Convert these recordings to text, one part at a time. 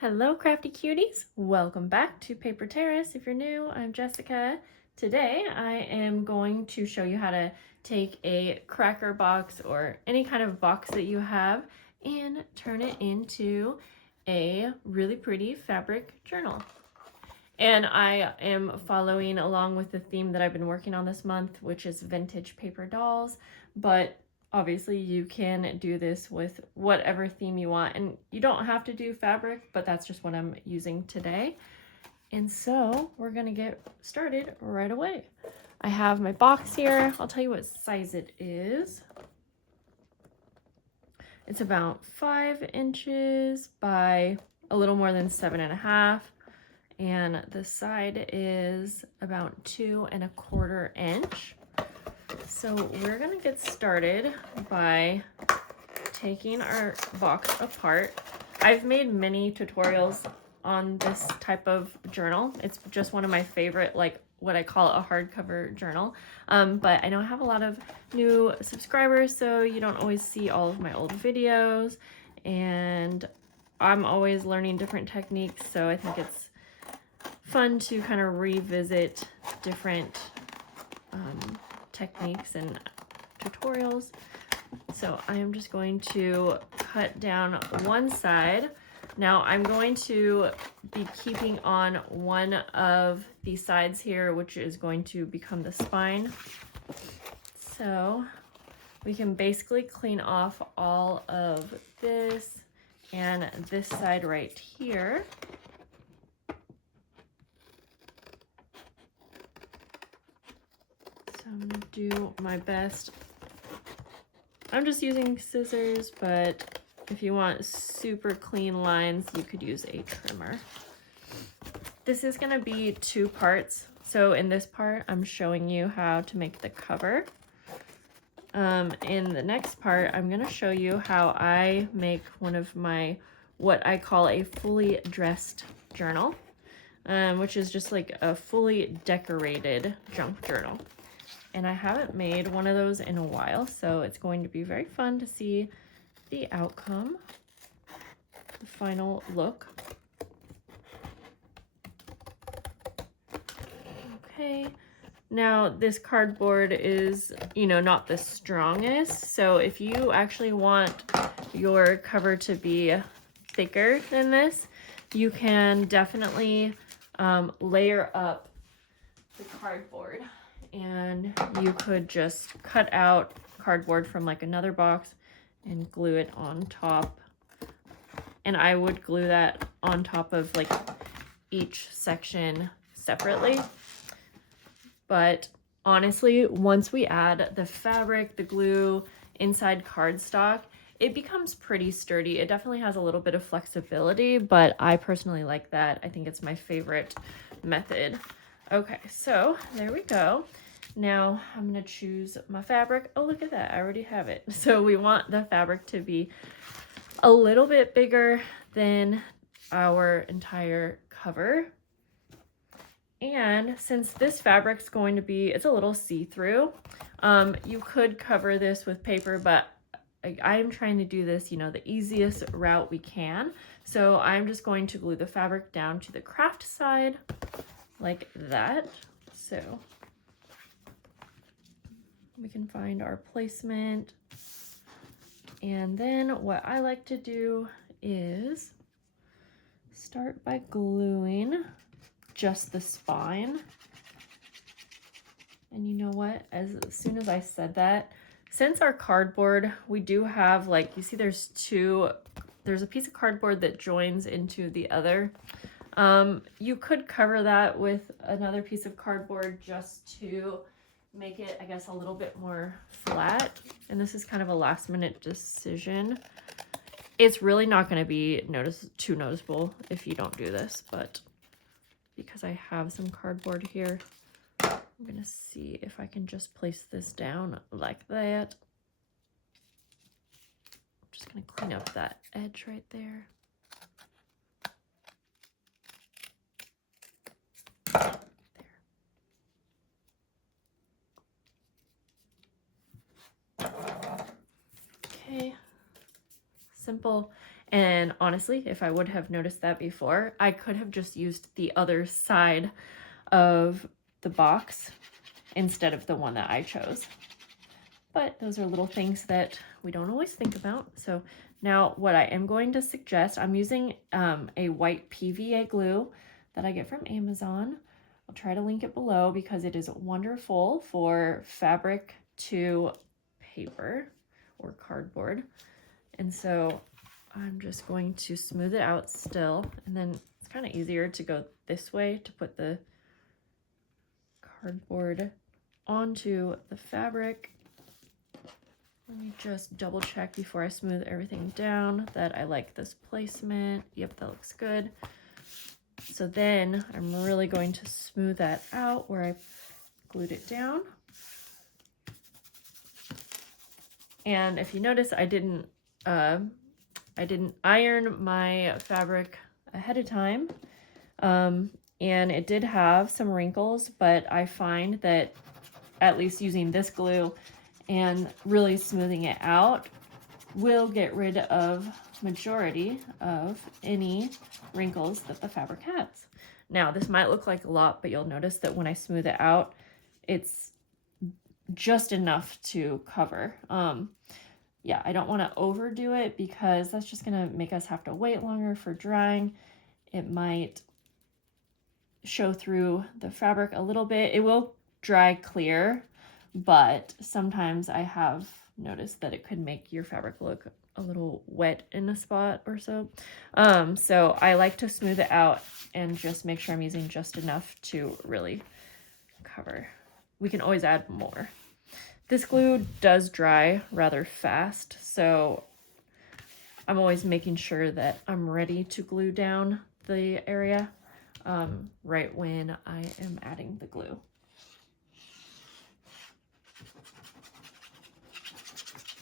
Hello crafty cuties, welcome back to Paper Terrace. If you're new, I'm Jessica. Today I am going to show you how to take a cracker box or any kind of box that you have and turn it into a really pretty fabric journal. And I am following along with the theme that I've been working on this month, which is vintage paper dolls, but obviously you can do this with whatever theme you want, and you don't have to do fabric, but that's just what I'm using today. And so we're gonna get started right away. I have my box here. I'll tell you what size it is. It's about 5 inches by a little more than 7.5. And the side is about 2¼ inch. So we're gonna get started by taking our box apart. I've made many tutorials on this type of journal. It's just one of my favorite, like what I call a hardcover journal. But I know I have a lot of new subscribers, so you don't always see all of my old videos, and I'm always learning different techniques, so I think it's fun to kind of revisit different techniques and tutorials. So I am just going to cut down one side. Now I'm going to be keeping on one of the sides here, which is going to become the spine. So we can basically clean off all of this and this side right here. I'm gonna do my best. I'm just using scissors, but if you want super clean lines, you could use a trimmer. This is gonna be 2 parts. So in this part, I'm showing you how to make the cover. In the next part, I'm gonna show you how I make one of my, what I call a fully dressed journal, which is just like a fully decorated junk journal. And I haven't made one of those in a while, so it's going to be very fun to see the outcome, the final look. Okay, now this cardboard is, not the strongest, so if you actually want your cover to be thicker than this, you can definitely layer up the cardboard. And you could just cut out cardboard from like another box and glue it on top. And I would glue that on top of like each section separately. But honestly, once we add the fabric, the glue, inside cardstock, it becomes pretty sturdy. It definitely has a little bit of flexibility, but I personally like that. I think it's my favorite method. Okay, so there we go. Now I'm gonna choose my fabric. Oh, look at that, I already have it. So we want the fabric to be a little bit bigger than our entire cover. And since this fabric's going to be, it's a little see-through, you could cover this with paper, but I'm trying to do this, the easiest route we can. So I'm just going to glue the fabric down to the craft side like that. So we can find our placement. And then what I like to do is start by gluing just the spine. And you know what? As soon as I said that, since our cardboard, we do have, like, you see there's a piece of cardboard that joins into the other. You could cover that with another piece of cardboard just to make it, I guess, a little bit more flat. And this is kind of a last minute decision. It's really not going to be too noticeable if you don't do this, but because I have some cardboard here, I'm going to see if I can just place this down like that. I'm just going to clean up that edge right there. Okay, simple. And honestly, if I would have noticed that before, I could have just used the other side of the box instead of the one that I chose. But those are little things that we don't always think about. So now what I am going to suggest, I'm using a white PVA glue that I get from Amazon. I'll try to link it below because it is wonderful for fabric to paper or cardboard. And so I'm just going to smooth it out still. And then it's kind of easier to go this way to put the cardboard onto the fabric. Let me just double check before I smooth everything down that I like this placement. Yep, that looks good. So then I'm really going to smooth that out where I glued it down. And if you notice, I didn't iron my fabric ahead of time. And it did have some wrinkles, but I find that at least using this glue and really smoothing it out will get rid of majority of any wrinkles that the fabric has. Now, this might look like a lot, but you'll notice that when I smooth it out, it's just enough to cover. Yeah, I don't want to overdo it because that's just going to make us have to wait longer for drying. It might show through the fabric a little bit. It will dry clear, but sometimes I have noticed that it could make your fabric look a little wet in a spot or so. So I like to smooth it out and just make sure I'm using just enough to really cover. We can always add more. This glue does dry rather fast, so I'm always making sure that I'm ready to glue down the area right when I am adding the glue.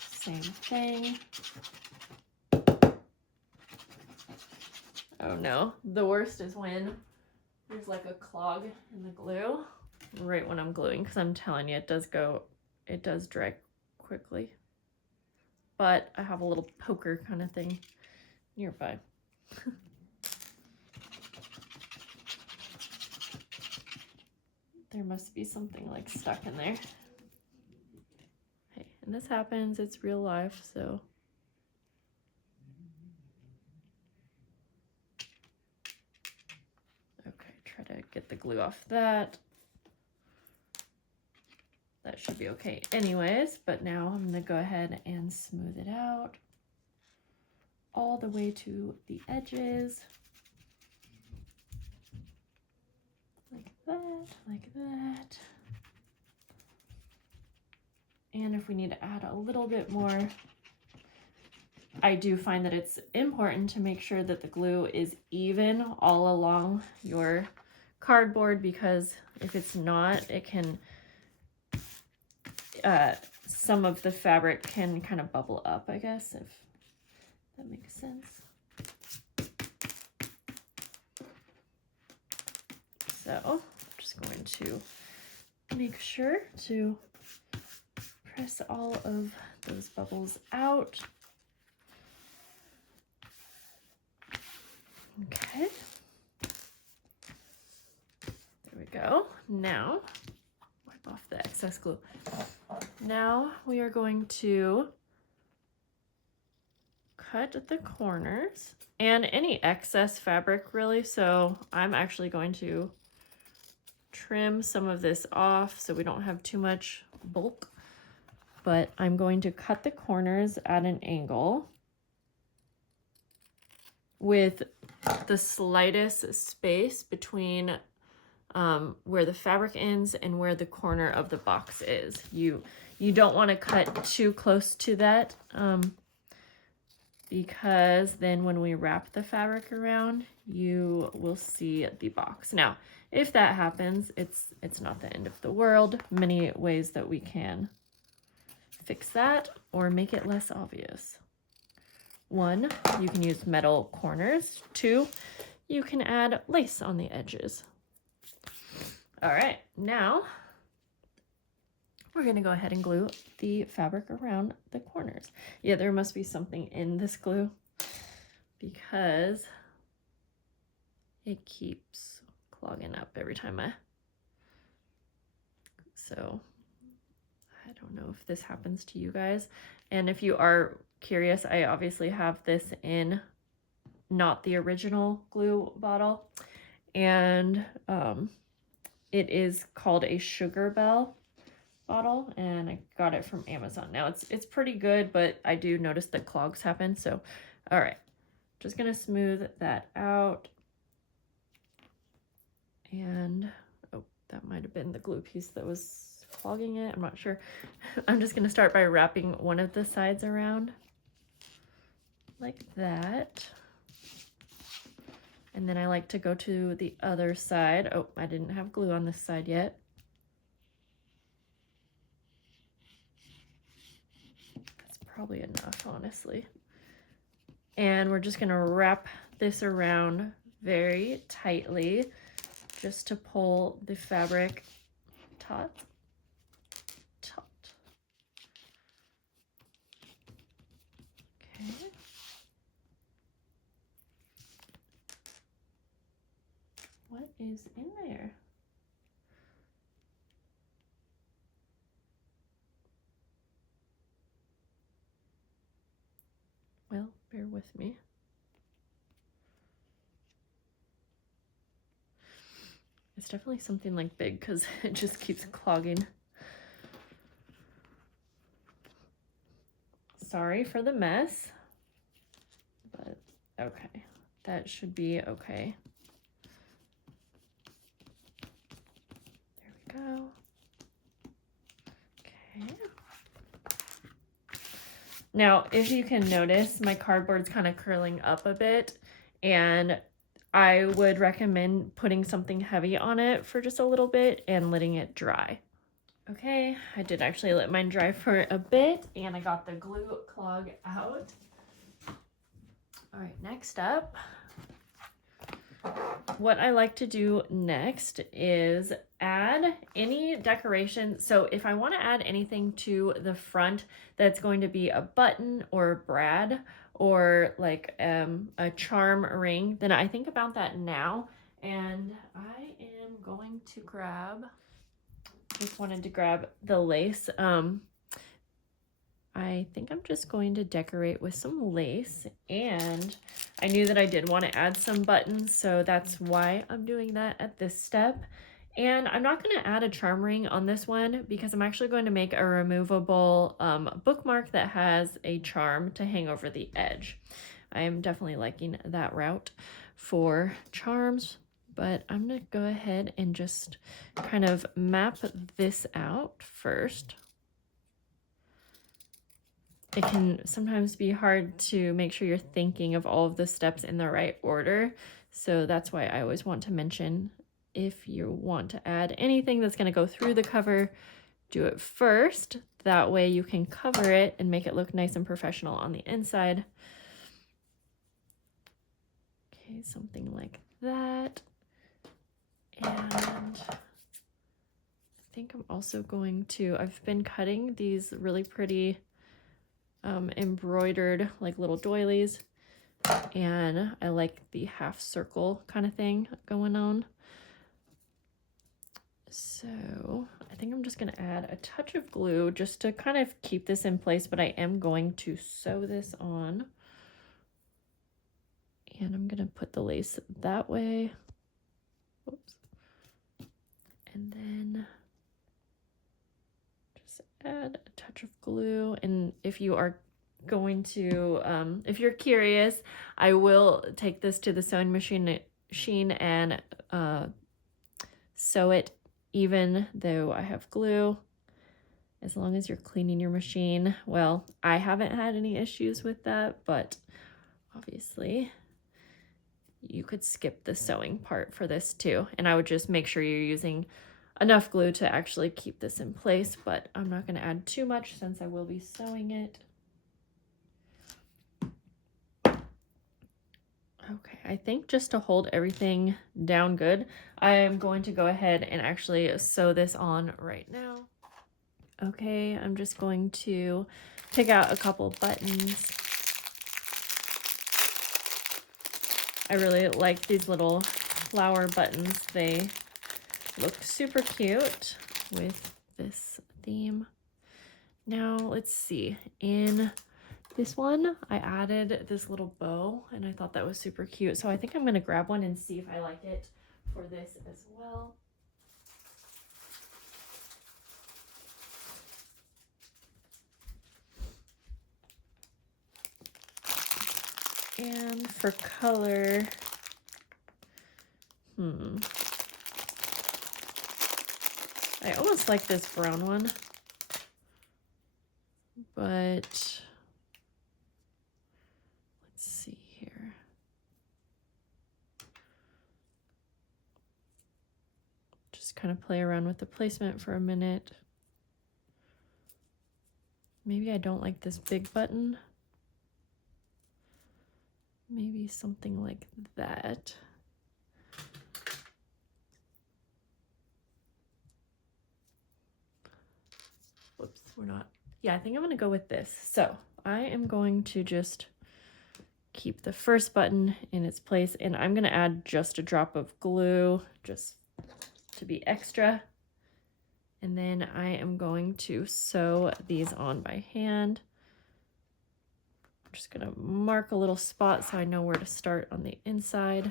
Same thing. Oh no, the worst is when there's like a clog in the glue right when I'm gluing, because I'm telling you, it does dry quickly. But I have a little poker kind of thing nearby. There must be something like stuck in there. Hey, and this happens, it's real life, so. Okay, try to get the glue off that. That should be okay anyways, but now I'm gonna go ahead and smooth it out all the way to the edges. Like that, like that. And if we need to add a little bit more, I do find that it's important to make sure that the glue is even all along your cardboard, because if it's not, it can, some of the fabric can kind of bubble up, I guess, if that makes sense. So I'm just going to make sure to press all of those bubbles out. Okay. There we go. Now, wipe off the excess glue. Now we are going to cut the corners and any excess fabric, really. So I'm actually going to trim some of this off so we don't have too much bulk. But I'm going to cut the corners at an angle with the slightest space between where the fabric ends and where the corner of the box is. You don't want to cut too close to that because then when we wrap the fabric around, you will see the box. Now, if that happens, it's not the end of the world. Many ways that we can fix that or make it less obvious. 1, you can use metal corners. 2, you can add lace on the edges. All right, now we're gonna go ahead and glue the fabric around the corners. Yeah, there must be something in this glue. because it keeps clogging up every time so I don't know if this happens to you guys. And if you are curious, I obviously have this in not the original glue bottle, and it is called a Sugar Bell bottle, and I got it from Amazon. Now it's pretty good, but I do notice that clogs happen. So all right, just gonna smooth that out. And oh, that might have been the glue piece that was clogging it, I'm not sure. I'm just gonna start by wrapping one of the sides around like that. And then I like to go to the other side. Oh, I didn't have glue on this side yet. That's probably enough, honestly. And we're just gonna wrap this around very tightly just to pull the fabric taut. Okay. What is in there? Well, bear with me. It's definitely something like big because it just keeps clogging. Sorry for the mess, but okay, that should be okay. There we go. Okay. Now, if you can notice, my cardboard's kind of curling up a bit, and I would recommend putting something heavy on it for just a little bit and letting it dry. Okay, I did actually let mine dry for a bit, and I got the glue clog out. All right, next up, what I like to do next is add any decoration. So if I want to add anything to the front that's going to be a button or a brad or like a charm ring, then I think about that now. And I am going to just wanted to grab the lace. I think I'm just going to decorate with some lace, and I knew that I did want to add some buttons, so that's why I'm doing that at this step. And I'm not going to add a charm ring on this one because I'm actually going to make a removable bookmark that has a charm to hang over the edge. I am definitely liking that route for charms, but I'm going to go ahead and just kind of map this out first. It can sometimes be hard to make sure you're thinking of all of the steps in the right order. So that's why I always want to mention, if you want to add anything that's going to go through the cover, do it first. That way you can cover it and make it look nice and professional on the inside. Okay, something like that. And I think I'm also going to, I've been cutting these really pretty embroidered like little doilies, and I like the half circle kind of thing going on. So I think I'm just going to add a touch of glue just to kind of keep this in place, but I am going to sew this on. And I'm going to put the lace that way. Oops. And then just add a touch of glue. And if you are going to, if you're curious, I will take this to the sewing machine and sew it even though I have glue, as long as you're cleaning your machine. Well, I haven't had any issues with that, but obviously you could skip the sewing part for this too. And I would just make sure you're using enough glue to actually keep this in place, but I'm not going to add too much since I will be sewing it. Okay, I think just to hold everything down good, I am going to go ahead and actually sew this on right now. Okay, I'm just going to pick out a couple buttons. I really like these little flower buttons. They look super cute with this theme. Now let's see, in this one I added this little bow and I thought that was super cute, so I think I'm gonna grab one and see if I like it for this as well. And for color, I almost like this brown one, but let's see here. Just kind of play around with the placement for a minute. Maybe I don't like this big button. Maybe something like that. Whoops, we're not. Yeah, I think I'm gonna go with this. So I am going to just keep the first button in its place, and I'm gonna add just a drop of glue just to be extra. And then I am going to sew these on by hand. I'm just gonna mark a little spot so I know where to start on the inside.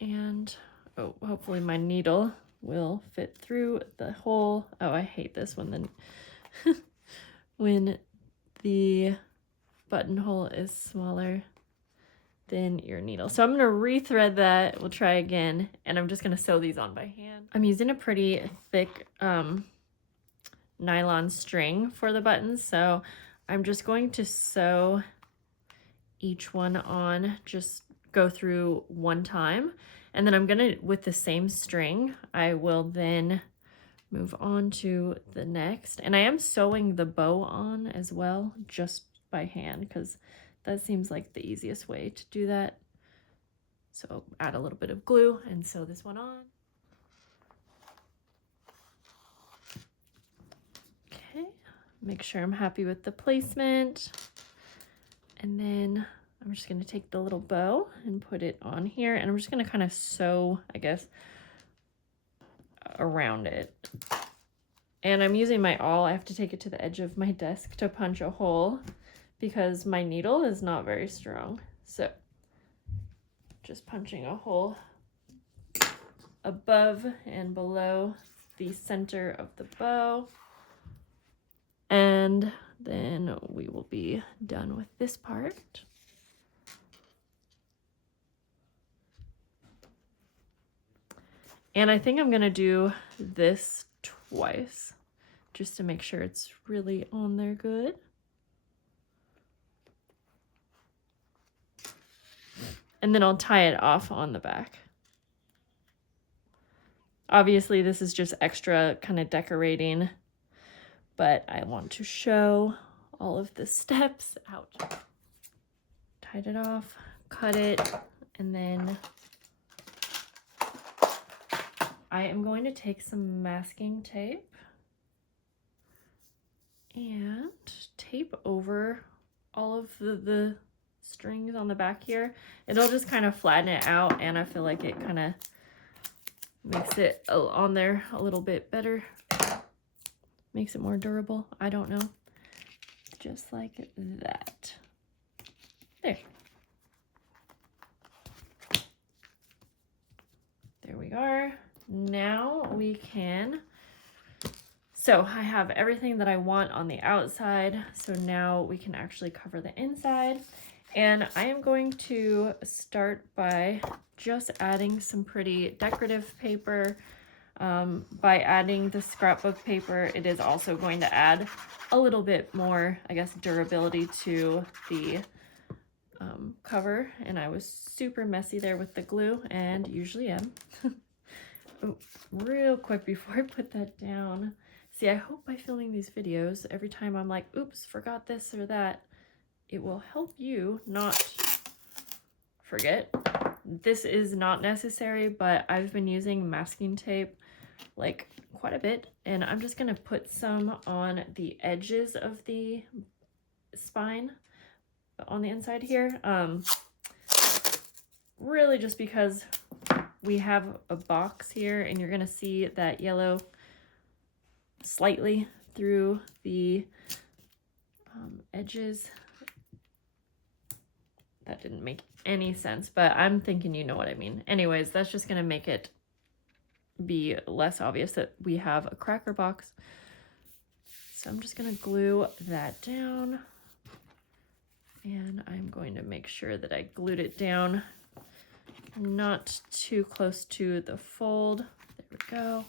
And oh, hopefully my needle will fit through the hole. Oh, I hate this one then. When the buttonhole is smaller than your needle. So I'm gonna rethread that. We'll try again, and I'm just gonna sew these on by hand. I'm using a pretty thick nylon string for the buttons, so I'm just going to sew each one on, just go through one time, and then I'm gonna, with the same string, I will then move on to the next. And I am sewing the bow on as well, just by hand, because that seems like the easiest way to do that. So add a little bit of glue and sew this one on. Okay, make sure I'm happy with the placement. And then I'm just gonna take the little bow and put it on here, and I'm just gonna kind of sew, I guess, around it. And I'm using my awl. I have to take it to the edge of my desk to punch a hole because my needle is not very strong. So just punching a hole above and below the center of the bow. And then we will be done with this part. And I think I'm gonna do this twice just to make sure it's really on there good. And then I'll tie it off on the back. Obviously this is just extra kind of decorating, but I want to show all of the steps out. Tied it off, cut it, and then I am going to take some masking tape and tape over all of the strings on the back here. It'll just kind of flatten it out, and I feel like it kind of makes it on there a little bit better. Makes it more durable. I don't know. Just like that. There. There we are. Now we can, so I have everything that I want on the outside, so now we can actually cover the inside. And I am going to start by just adding some pretty decorative paper. By adding the scrapbook paper, it is also going to add a little bit more, I guess, durability to the cover. And I was super messy there with the glue, and usually am. Oh, real quick before I put that down. See, I hope by filming these videos, every time I'm like, oops, forgot this or that, it will help you not forget. This is not necessary, but I've been using masking tape like quite a bit, and I'm just gonna put some on the edges of the spine, on the inside here. Really just because we have a box here and you're gonna see that yellow slightly through the edges. That didn't make any sense, but I'm thinking you know what I mean. Anyways, that's just gonna make it be less obvious that we have a cracker box. So I'm just gonna glue that down, and I'm going to make sure that I glued it down not too close to the fold. There we go.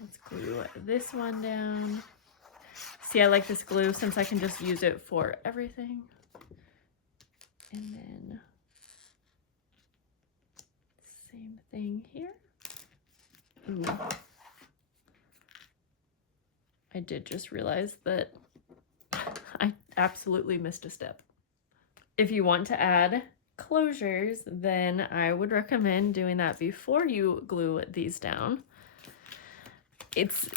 Let's glue this one down. See, I like this glue since I can just use it for everything. And then same thing here. Ooh. I did just realize that I absolutely missed a step. If you want to add closures, then I would recommend doing that before you glue these down. I've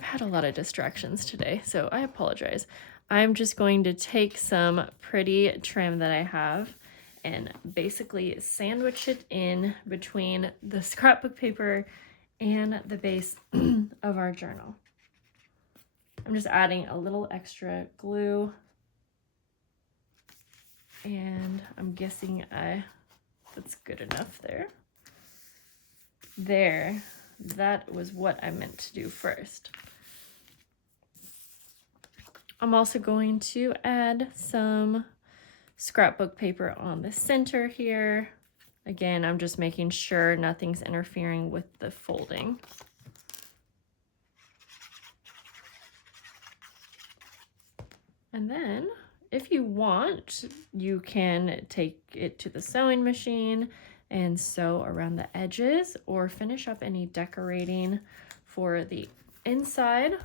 had a lot of distractions today, so I apologize. I'm just going to take some pretty trim that I have and basically sandwich it in between the scrapbook paper and the base of our journal. I'm just adding a little extra glue, and I'm guessing that's good enough there. There. That was what I meant to do first. I'm also going to add some scrapbook paper on the center here. Again, I'm just making sure nothing's interfering with the folding. And then, if you want, you can take it to the sewing machine and sew around the edges or finish up any decorating for the inside.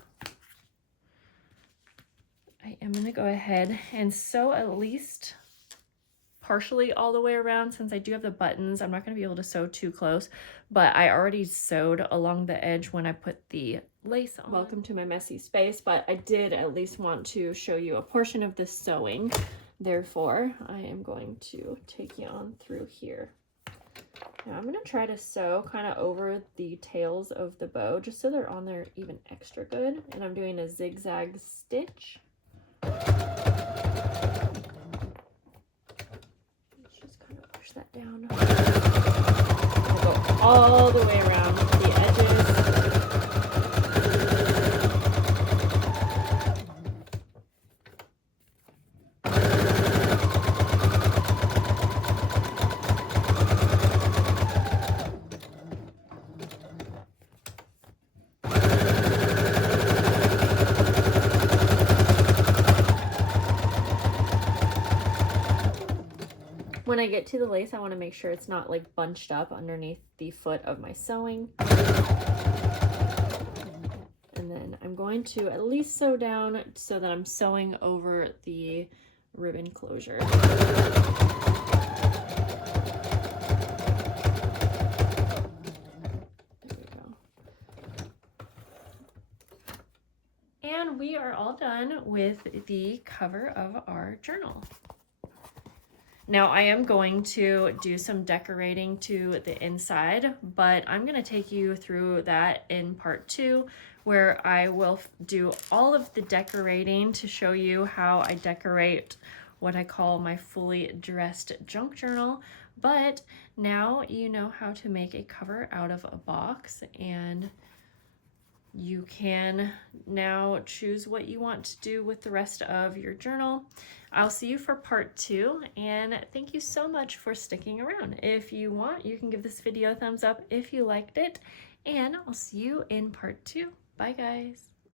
I am gonna go ahead and sew at least partially all the way around. Since I do have the buttons, I'm not gonna be able to sew too close, but I already sewed along the edge when I put the lace on. Welcome to my messy space, but I did at least want to show you a portion of the sewing. Therefore, I am going to take you on through here. Now I'm going to try to sew kind of over the tails of the bow just so they're on there even extra good. And I'm doing a zigzag stitch. Let's just kind of push that down. I'll go all the way around the edges. When I get to the lace, I want to make sure it's not like bunched up underneath the foot of my sewing. And then I'm going to at least sew down so that I'm sewing over the ribbon closure. There we go. And we are all done with the cover of our journal. Now I am going to do some decorating to the inside, but I'm going to take you through that in part 2, where I will do all of the decorating to show you how I decorate what I call my fully dressed junk journal. But now you know how to make a cover out of a box, and you can now choose what you want to do with the rest of your journal. I'll see you for part 2, and thank you so much for sticking around. If you want, you can give this video a thumbs up if you liked it, and I'll see you in part 2. Bye guys.